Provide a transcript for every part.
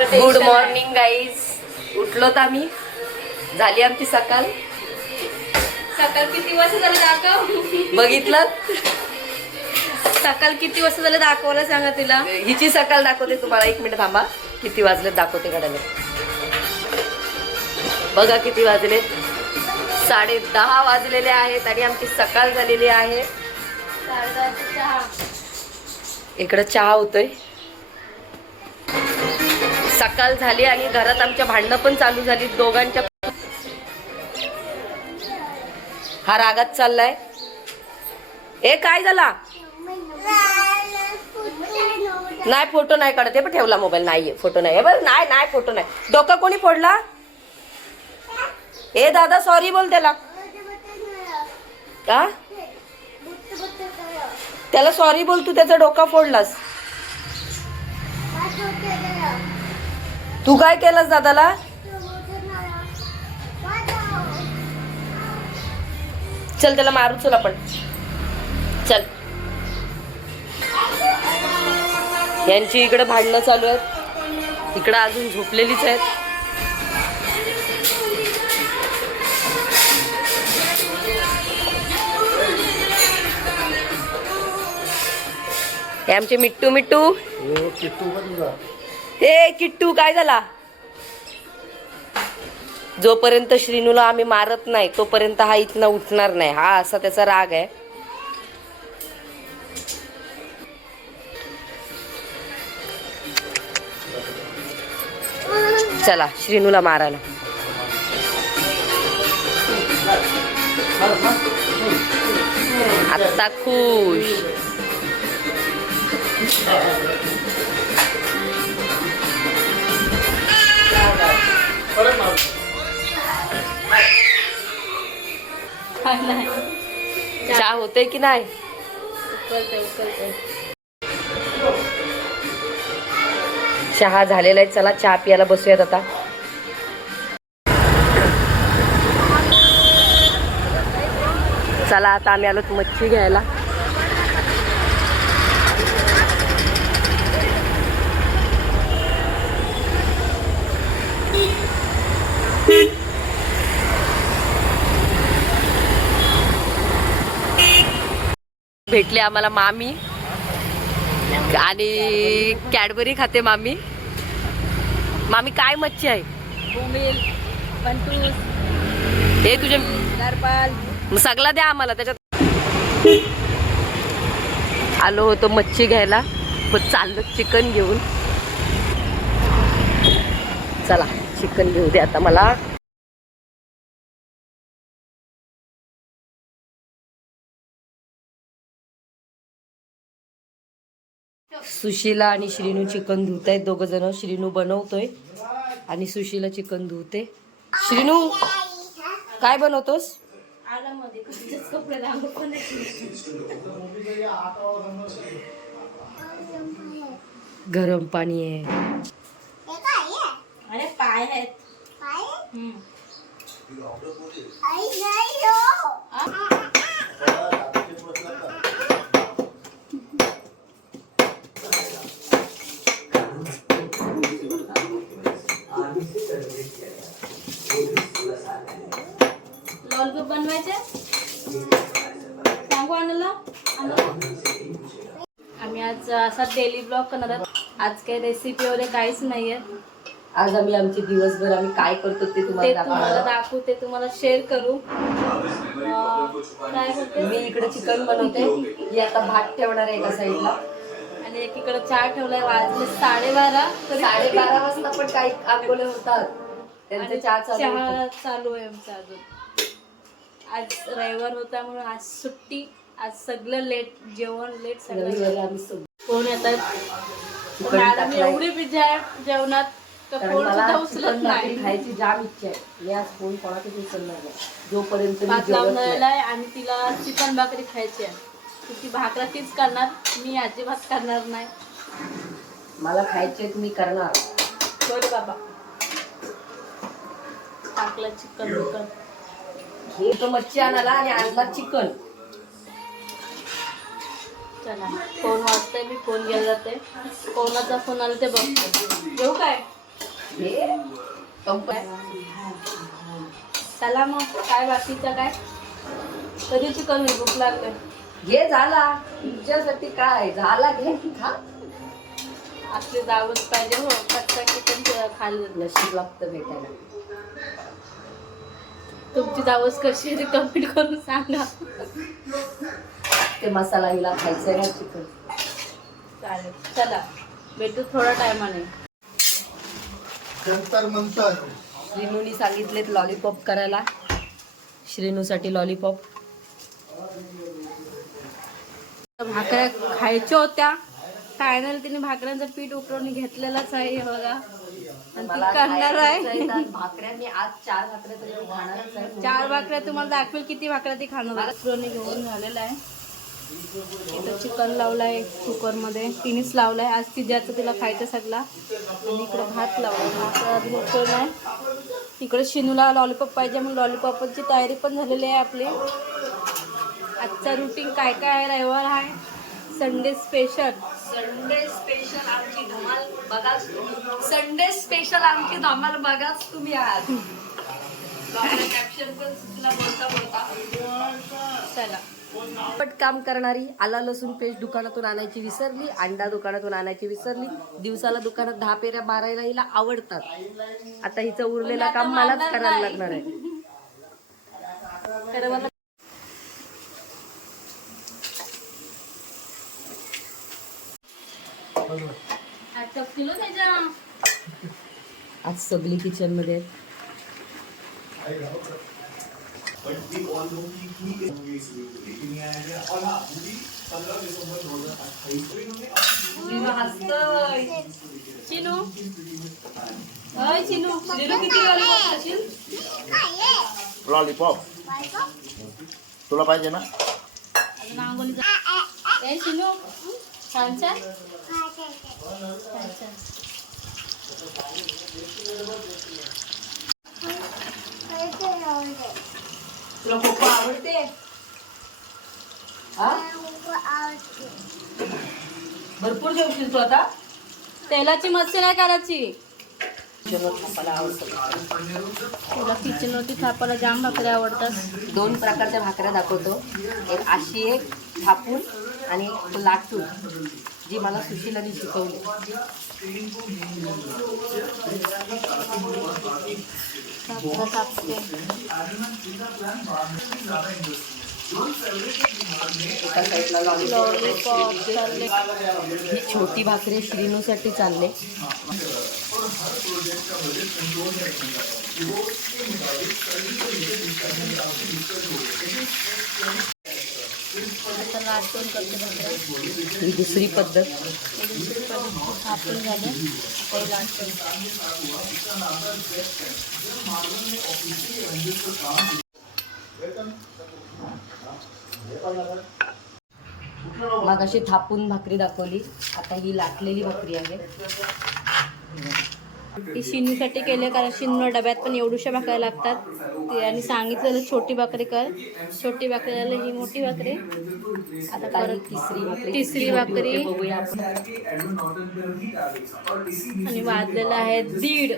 Good morning guys. उठलोत आम्ही. झाली आमची सकाळ. सकाळ किती वाजता झालं दाखव. बघितलं सकाळ किती वाजता झालं दाखवायला सांगा तिला. हिची सकाळ दाखवते तुम्हाला. 1 मिनिट थांबा. किती वाजले दाखवते घड्याला. बघा किती वाजले. 10:30 वाजलेले आहेत आणि आमची सकाळ झालेली आहे. इकडं चहा होतोय. सकाळ झाली आणि घरात आमच्या भांडणं पण चालू झाली दोघांच्या. हा रागात चाललाय. ए काय झाला. नाही फोटो नाही काढत. हे पण ठेवला मोबाईल. नाहीये फोटो नाही. बरं नाही फोटो नाही. डोका कोणी फोडला. ए दादा सॉरी बोल त्याला. का त्याला सॉरी बोल. तू त्याचा डोका फोडलास. तू काय केलंस दादाला. चल त्याला मारू. चल आपण. चल. यांची इकडे भांडणं चालू आहेत. इकडं अजून झोपलेलीच आहेत. हे आमचे मिट्टू मिट्टू. ए किट्टू काय झाला. जोपर्यंत श्रीनूला आम्ही मारत नाही तोपर्यंत हा इथनं उठणार नाही. हा असा त्याचा राग आहे. चला श्रीनूला मारायला. आता खुश. चहा होते की नाही. चहा झालेला आहे. चला चहा पियाला बसूयात आता. चला आता आम्ही आलो मच्छी घ्यायला. भेटले आम्हाला मामी आणि कॅडबरी खाते मामी. मामी काय मच्छी आहे. हे तुझे सगळा द्या आम्हाला. त्याच्यात आलो होतो मच्छी घ्यायला पण चाललो चिकन घेऊन. चला चिकन घेऊ दे आता मला. सुशीला आणि श्रीनू चिकन धुत आहेत. दोघ जण. श्रीनू बनवतोय आणि सुशीला चिकन धुते. श्रीनू काय बनवतोस. गरम पाणी आहे. अरे पाय आहेत. लॉलीपॉप बनवायचे. सांगू आणायला. आम्ही आज असा डेली ब्लॉग करणार आहोत. आज काही रेसिपी वगैरे काहीच नाहीये. आज आम्ही आमचे दिवसभर आम्ही काय करतो ते तुम्हाला दाखवू. ते तुम्हाला शेअर करू. काय करते. मी इकडे चिकन बनवते. ही आता भात ठेवणार आहे एका साईडला आणि एकीकडे चहा ठेवलाय. वाजले 12:30. 12:30 वाजता पण काही आंघोळे होतात. त्यांचे चहा चालू आहे आमचा अजून. आज रविवार होता म्हणून आज सुट्टी. आज सगळं लेट. जेवण लेट. सगळं फोन येतात. मॅडम एवढी बिझी आहे जेवणात तर फोन सुद्धा उचलत नाही. खायची जाम इच्छा आहे. मी आज फोन कोणाकडे उचलणार नाही जोपर्यंत भात लावलेला आहे आणि तिला चिकन भाकरी खायची आहे. ती भाकरा तीच करणार. मी अजिबात करणार नाही. मला खायचे मी करणार. थोडे बाबा टाकलं चिकन बिकन. हे तो मच्छी आणायला आणि आणला चिकन. चला फोन वाजताय. मी फोन घ्यायला जाते. कोणाचा फोन आला ते बघते. येऊ काय. चला मग काय बाकीचं काय कधी चिकन होईल भूक लागते घे झाला तुझ्यासाठी काय झाला घे खा आपली जावंच पाहिजे हो कच्चा चिकन खाल्लं नशीब लागतं भेटायला तुमची जावच कशी आहे ते कमेंट करून सांगा ते मसाला हिला खायचंय ना चिकन चालेल चला भेटू थोड्या टायमाने श्रीनूनी सांगितलेत लॉलीपॉप करायला श्रीनूसाठी लॉलीपॉप भाकऱ्या खायच्या होत्या फायनल तिने भाकऱ्यांचं पीठ उकळून घेतलेलंच आहे हे बघा आणि ती करणार आहे भाकऱ्या मी आज 4 भाकऱ्या तरी खाणारच आहे 4 भाकऱ्या तुम्हाला दाखवेल किती भाकऱ्या ती खाणार उकळून घेऊन झालेला आहे इथं चिकन लावलाय कुकरमध्ये तिनेच लावलाय आज तिच्याचं तिला खायचं सगळा आणि इकडे भात लावलाय भात अजून उकळलाय इकडे शिनूला लॉलीपॉप पाहिजे म्हणून लॉलीपॉपची तयारी पण झालेली आहे आपली आजचा रुटीन काय काय आहे रविवार आहे संडे स्पेशल आमची धमाल बघाच संडे स्पेशल आमची धमाल बघाच तुम्ही आज कॅप्शन पण सुचला बोलता चला पट काम करणारी आला लसूण पेस्ट दुकानातून आणायची विसरली अंडा दुकानातून आणायची विसरली दिवसाला दुकानात 10 पेऱ्या मारायला हिला आवडतात आता हिचं उरलेलं काम मलाच करायला लागणार आहे आज सगळी किचन मध्ये आहेत. चिनू होय चिनू चिनू किती लॉलीपॉप खाशील लॉलीपॉप तुला पाहिजे ना अजून अंघोळीचा ए चिनू छान छान तुला खोखो आवडते हा? भरपूर जेवशील तू आता तेलाची मस्ती नाही करायची थापायला आवडतं तुला किचनवरती थापायला जाम भाकऱ्या आवडतात 2 प्रकारच्या भाकऱ्या दाखवतो एक अशी एक थापून आणि एक लाटून जी मला सुशीलाने शिकवली थापते एका साईडला लॉलीपॉप चालले ही छोटी भाकरी श्रीनूसाठी चालले आता लाटून करते भाकऱ्या ही दुसरी पद्धत थापून झाले काही लाटून मग अशी थापून भाकरी दाखवली आता ही लाटलेली भाकरी आहे ती शिनूसाठी केले कारण शिनूला डब्यात पण एवढ्याशा भाकऱ्या लागतात आणि सांगितलेलं छोटी भाकरी कर छोटी भाकरी झाली ही मोठी भाकरी आता परत तिसरी भाकरी बघूया आपण आणि वाजलेला आहे 1:30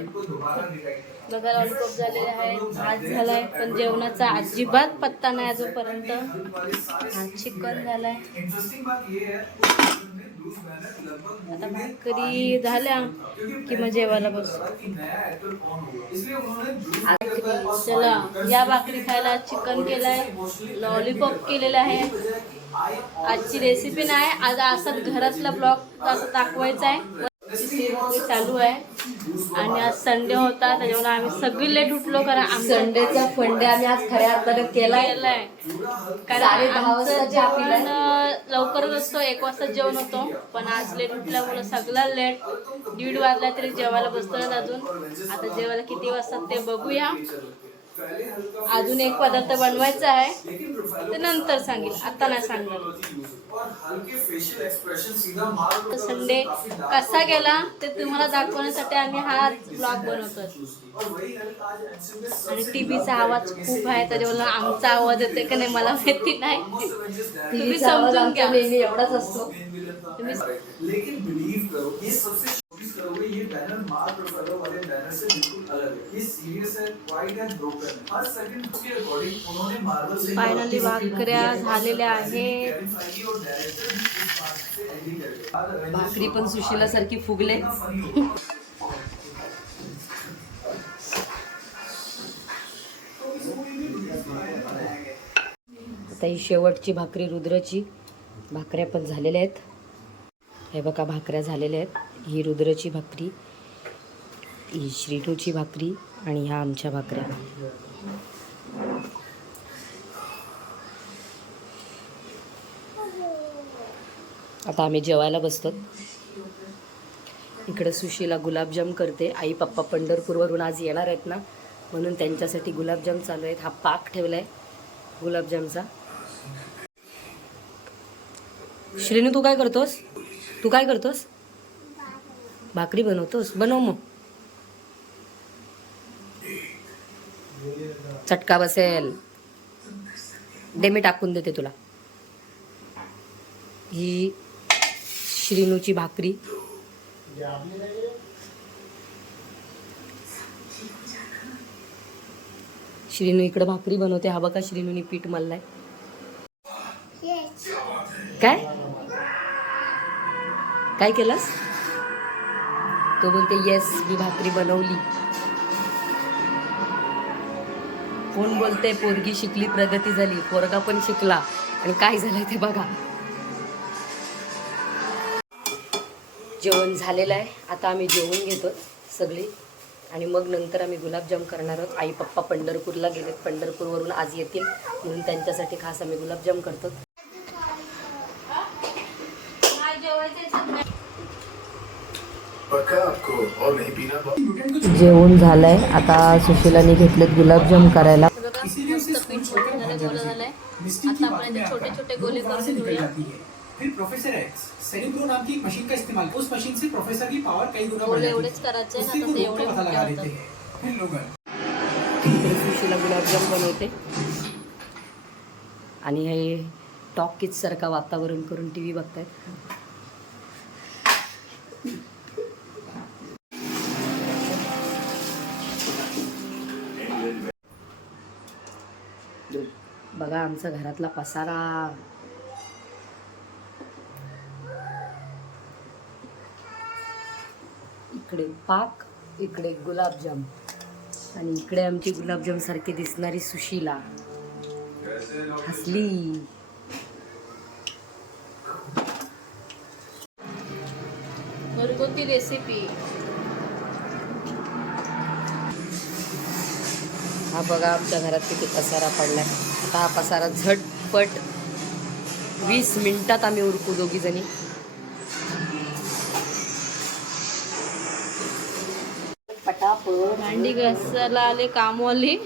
बघा लॉलीपॉप झालेले आहे भात झालाय पण जेवणाचा अजिबात पत्ता नाही अजूनपर्यंत हा चिकन झालाय आता भाकरी झाल्या कि मग जेवायला बसू चला या भाकरी खायला चिकन केलंय लॉलीपॉप केलेलं आहे आजची रेसिपी नाही आज असं घरातला ब्लॉग असं दाखवायचा आहे चालू आहे आणि आज संडे होता त्याच्यामुळे आम्ही सगळी लेट उठलो कारण संडेचा फंडे आम्ही आज खऱ्या अर्थाने केलाय कारण आमचं जेवण लवकरच असतो 1 वाजता जेवण होतो पण आज लेट उठल्यामुळे सगळं लेट 1:30 वाजला तरी जेवायला बसतो अजून आता जेवायला किती वाजता ते बघूया अजून एक पदार्थ बनवायचा आहे ते नंतर सांगेल आता नाही सांगणार संडे कसा गेला ते तुम्हाला दाखवण्यासाठी आम्ही हा ब्लॉग बनवतो आणि टीव्हीचा आवाज खूप आहे त्याच्यामुळे आमचा आवाज येतोय का नाही मला माहिती नाही तुम्ही समजून घ्या एवढाच असतो तुम्ही ये बैनर मार्क और कलर वाले बैनर से बिल्कुल अलग है। ये सीरियस है, वाइड एंड ब्रोकन है। हर सेकंड के अकॉर्डिंग उन्होंने मार्वल से फायनली भाकऱ्या झालेल्या आहेत. क्लैरिफाई की और डायरेक्टर भी इस बात से एग्री करते। भाकरी पण सुशीला सारखी फुगले. आता ही शेवटची भाकरी रुद्रची. भाकऱ्या पण झालेल्या आहेत. हे बघा भाकऱ्या झालेल्या आहेत. ही रुद्रची भाकरी, ही श्रीनूची भाकरी आणि ह्या आमच्या भाकऱ्या. आता आम्ही जेवायला बसतो. इकडे सुशीला गुलाबजाम करते. आई पप्पा पंढरपूरवरून आज येणार आहेत ना, म्हणून त्यांच्यासाठी गुलाबजाम चालू आहेत. हा पाक ठेवला आहे गुलाबजामचा. श्रीनू तू काय करतोस? तू काय करतोस? भाकरी बनवतोस? बनव मग. चटका बसेल. दे मी टाकून देते तुला. ही श्रीनूची भाकरी. श्रीनू इकडे भाकरी बनवते. हा बघा श्रीनूनी पीठ मळलाय. काय काय केलंस? तो बोलते येस मी भाकरी बनवली. कोण बोलते पोरगी शिकली प्रगती झाली. पोरगा पण शिकला आणि काय झालंय ते बघा. जेवण झालेलं आहे. आता आम्ही जेवून घेतो सगळी आणि मग नंतर आम्ही गुलाबजाम करणार आहोत. आई पप्पा पंढरपूरला गेलेत. पंढरपूरवरून आज येतील म्हणून त्यांच्यासाठी खास आम्ही गुलाबजाम करतो. जेवण झालंय. आता सुशीलाने घेतलेत गुलाबजाम करायला. छोटे छोटे गोले करून घेऊया. फिर प्रोफेसर एक्स सेरिब्रो नाम की एक मशीन का इस्तेमाल, उस मशीन से प्रोफेसर की पावर कई गुना बढ़ जाती है. एवढेच करायचे ना, आता ते एवढे पता लगा लेते हैं. फिर लोगन सुशीला गुलाबजाम बनवते आणि हे टॉकीज सारखा वातावरण करून टी व्ही बघतायत. बघा आमचा घरातला पसारा. इकडे पाक, इकडे गुलाबजाम आणि इकडे आमची गुलाबजाम सारखी दिसणारी सुशीला हसली. घरगुती रेसिपी. हा बघा आमच्या घरात किती पसारा पडलाय. आता हा पसारा झटपट 20 मिनिटात आम्ही उरकू दोघी जणी. पटापट भांडी घासायला आले कामवाली.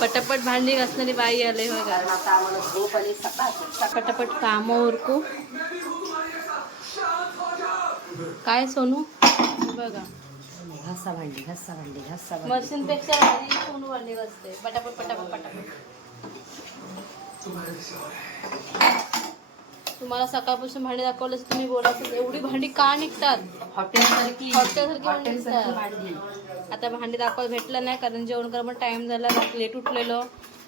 पटापट भांडी घासणारी बाई आले बघा. आता आम्हाला झोप आली सकाळ. पटापट काम उरकू. काय सोनू बघा घासा भांडी, घासा भांडी, घासा भांडी. मशीन पेक्षा भारी सोनू भांडी घासते. पटापट पटापट पटापट. तुम्हाला सकाळपासून भांडी दाखवलं तुम्ही बोलायचं एवढी भांडी का निघतात. हॉटेलसारखी भांडी निघतात. आता भांडी दाखवायला भेटलं नाही कारण जेवण करायला टाइम झाला. लेट उठलेलो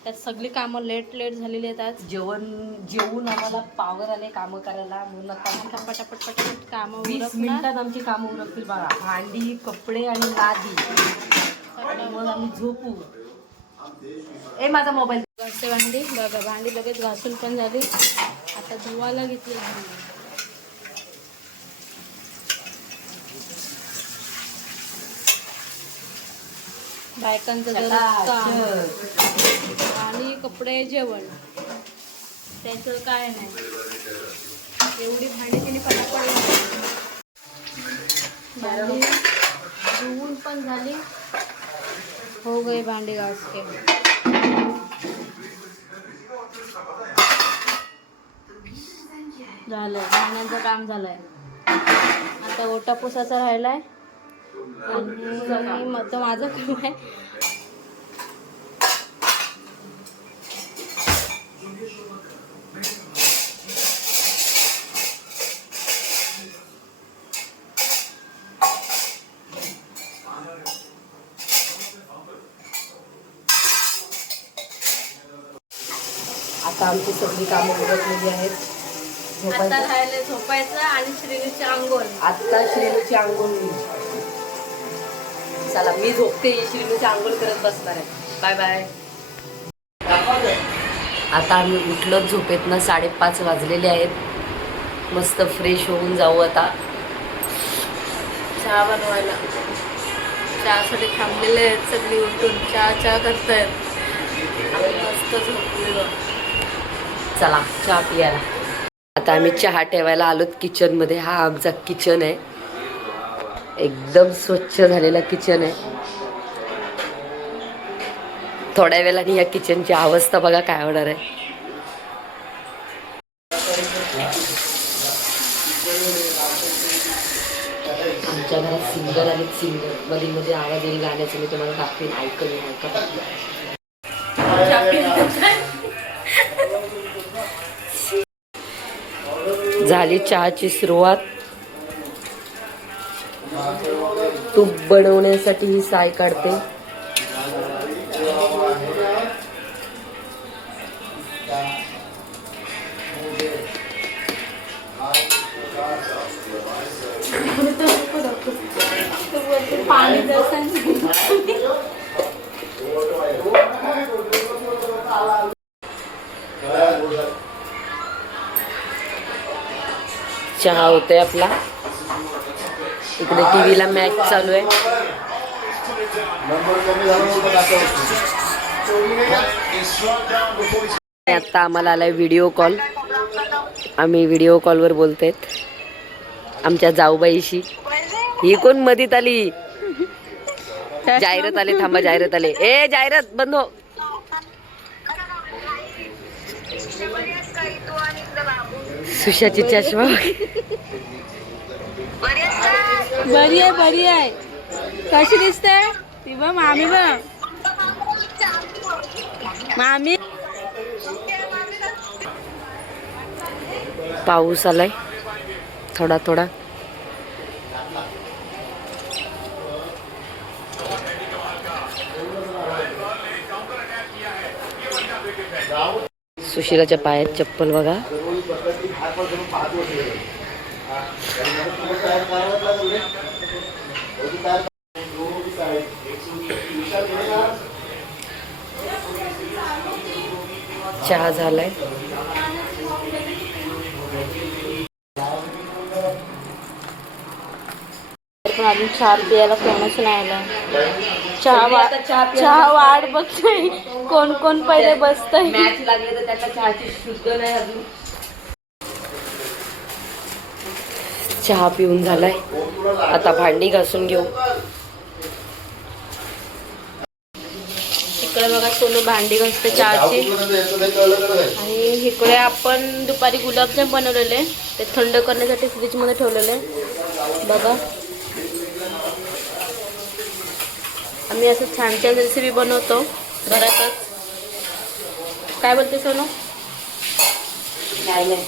त्यात सगळी कामं लेट झालेली आहेत. आज जेवून आम्हाला पावर आले कामं करायला म्हणून आता पटापट पटापट कामं 20 मिनिटात आमची कामं उरकतील बघा. भांडी, कपडे आणि लादी आणि मग आम्ही झोपू. ए माझा मोबाईल. घासते भांडी बघा. भांडी लगेच घासून पण झाली. आता धुवायला घेतली भांडी. बायकांचं जरा काम आणि कपडे जेवण त्याचं काय नाही. एवढी भांडी तिने पटापट भांडी धुवून पण झाली. हो गई भांडी घास के. झालं भांड्यांचं काम झालंय. आता ओटा पुसाचा राहिलाय आणि मग माझं काम आहे. आता आमची सगळी कामं उरकलेली आहेत. आता झोपायचं. राहिले झोपायचं आणि श्रीनीची आंघोळ. आता श्रीनूची आंघोळ होईल. चला मी झोपते, श्रीनूची आंघोळ करत बसणार आहे. Bye bye. आता आम्ही उठलो झोपेतनं, 5:30 वाजलेले आहेत. मस्त फ्रेश होऊन जाऊ आता चहा बनवायला. चहासाठी थांबलेले आहेत सगळी, उठून चहा करतायत. आम्ही मस्त झोपलेलो. चला चहा पियाला. आता आम्ही चहा ठेवायला आलोत किचनमध्ये. हा आमचा किचन आहे, एकदम स्वच्छ झालेला किचन आहे. थोड्या वेळाने या किचनची अवस्था बघा काय होणार आहे. आमच्या घरात सिंगर आणि सिंगर मध्ये मध्ये आवाज येईल गाण्याचं, मी तुम्हाला दाखवेन. ऐका. झाली चहाची सुरुवात. तूप बनवण्यासाठी ही साय काढते. पाणी चहा होतोय आपला. इकडे टीव्हीला मॅच चालू आहे. आता आम्हाला आलाय व्हिडिओ कॉल. आम्ही व्हिडिओ कॉलवर बोलतोय आमच्या जाऊबाईशी. ही कोण मधीत आली? जाहिरात आले, थांबा जाहिरात आले. ए जाहिरात बंद हो. सुशाची चष्मा. बरी आहे. कशी दिसते ती? बघ मामी, बघ मामी. पाऊस आलाय थोडा थोडा. सुशिलाच्या पायात चप्पल बघा. चहा झालाय. पण अजून चहा प्यायला कोणच नाही आलं. चहा वाट बघतोय कोण कोण पहिले बसतंय. मॅच लागले तर त्याच्या चहाची शुद्ध नाही अजून. चहा पिऊन झालाय. आता भांडी घासून घेऊ. इकडे बघा सोनू भांडी घासते चहाची. आणि इकडे आपण दुपारी गुलाबजाम बनवलेले, ते थंड करण्यासाठी फ्रीज मध्ये ठेवलेले बघा. आम्ही असं छान छान रेसिपी बनवतो घरातच. काय बोलते सोनू? काय नाही.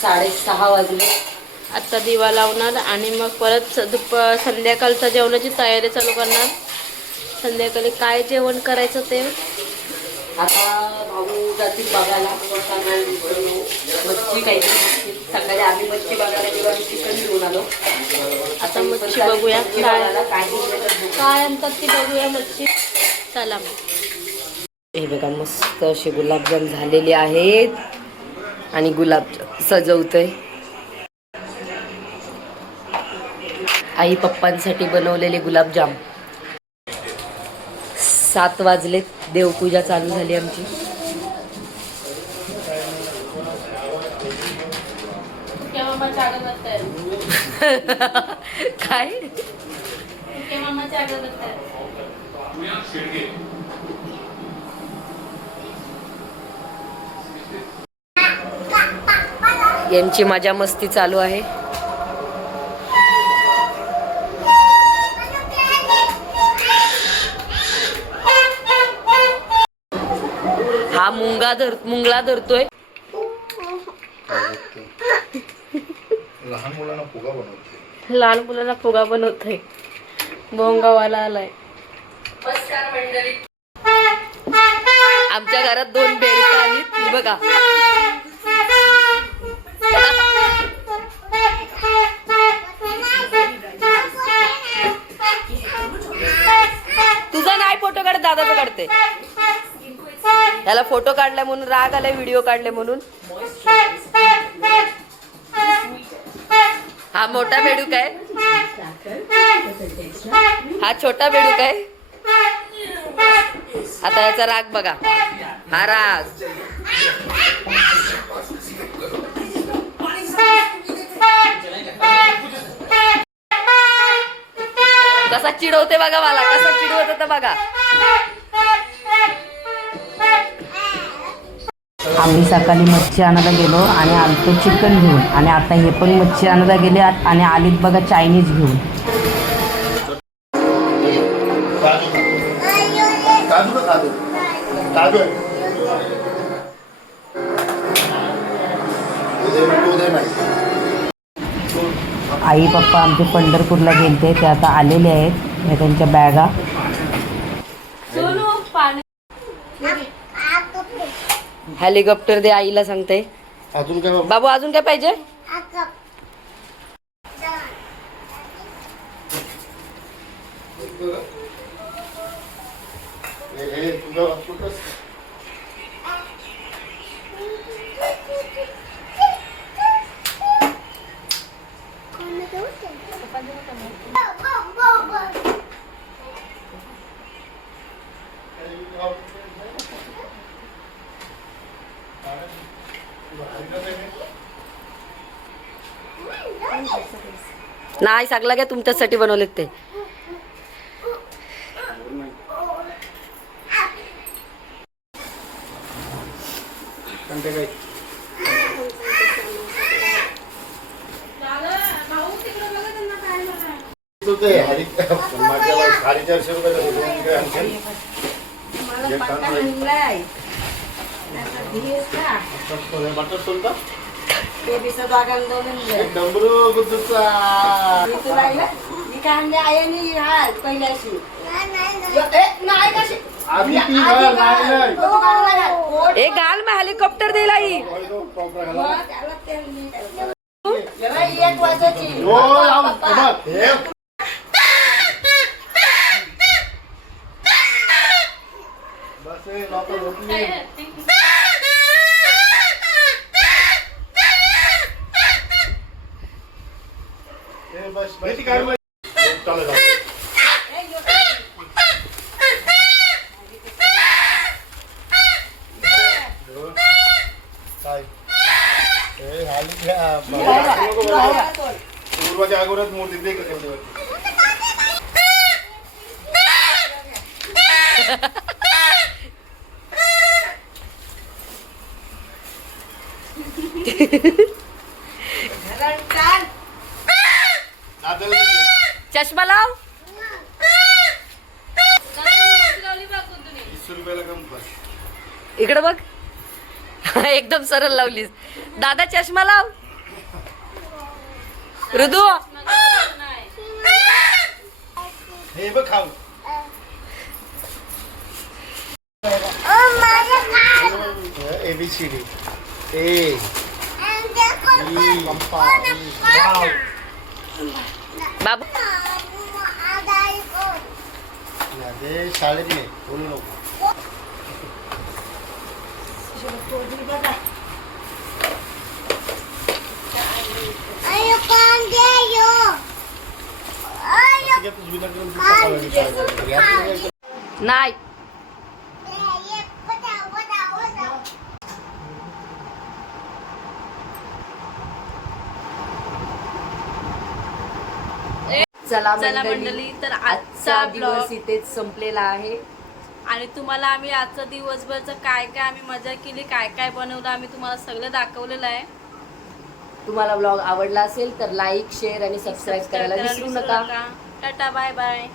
6:30 वाजले. आता दिवा लावणार आणि मग परत संध्याकाळच्या जेवणाची तयारी चालू करणार. संध्याकाळी काय जेवण करायचं ते आता भाऊ जातील बघायला. मच्छी काहीतरी. सकाळी आम्ही मच्छी बघायला गेलो आणि चिकन घेऊन आलो. आता मच्छी बघूया काय काय आणतात ती बघूया मच्छी. चला हे बघा मस्त असे गुलाबजाम झालेले आहेत. आणि गुलाबजाम सजवतोय. आई पप्पांसाठी बनवलेले गुलाबजाम. 7 वाजलेत. देवपूजा चालू झाली आमची. काय यांची मजा मस्ती चालू आहे. हा मुंगला धरतोय. लहान मुलांना फुगा बनवतोय. भोंगावाला आलाय. आमच्या घरात 2 बेडका आलीत ही बघा. तुझा नाही फोटो काढ, दादाचा काढते. त्याला फोटो काढलाय म्हणून राग आलाय, व्हिडिओ काढले म्हणून. हा मोठा बेडूक आहे, हा छोटा बेडूक आहे. आता याचा राग बघा, हा राग. कसा चिडवते बघा मला, कसा चिडवत होता बघा. आम्ही सकाळी मच्छी आणायला गेलो आणि आलतो चिकन घेऊन, आणि आता हे पण मच्छी आणायला गेले आणि आलीत बघा चायनीज घेऊन. काजू का काजू काजू आहे. उदय नाही. आई पप्पा आमचे पंढरपूरला गेलते, ते आता आलेले आहेत. हे त्यांच्या बॅगा. सोनू पाणी हेलिकॉप्टर दे आईला सांगते. अजून काय बाबा? बाबू अजून काय पाहिजे? हे तुझं कुठं? नाही सगळं काय तुमच्यासाठी बनवलेत ते. माझ्याला 450 रुपये बटर सोलता डमरू गुद्दूचा आधी ती घाल, नाही. ए घाल मग हेलिकॉप्टर देईल आई. बस हे लवकर होत नाही. बस बस चालेल. पूर्वाच्या अगोदरच मूर्ती दे का. चष्मा लाव. 20 रुपयाला कम कर. इकडे बघ. एकदम सरळ लावलीस. दादा चष्मा लाव. ऋतू हे बघ खाऊ. ABCD A बाबू शाळेत नाही बोलू नको. नाही. चला मंडळी, तर आजचा आजचा दिवस ब्लॉग इथेच संपलेला आहे. आणि तुम्हाला आम्ही आजचा दिवसभरचं काय काय आम्ही मजा केली, काय काय बनवलं, आम्ही तुम्हाला सगळं दाखवलेलं आहे. तुम्हाला ब्लॉग आवडला असेल तर लाईक शेअर आणि सबस्क्राईब करायला विसरू नका. Tata bye bye.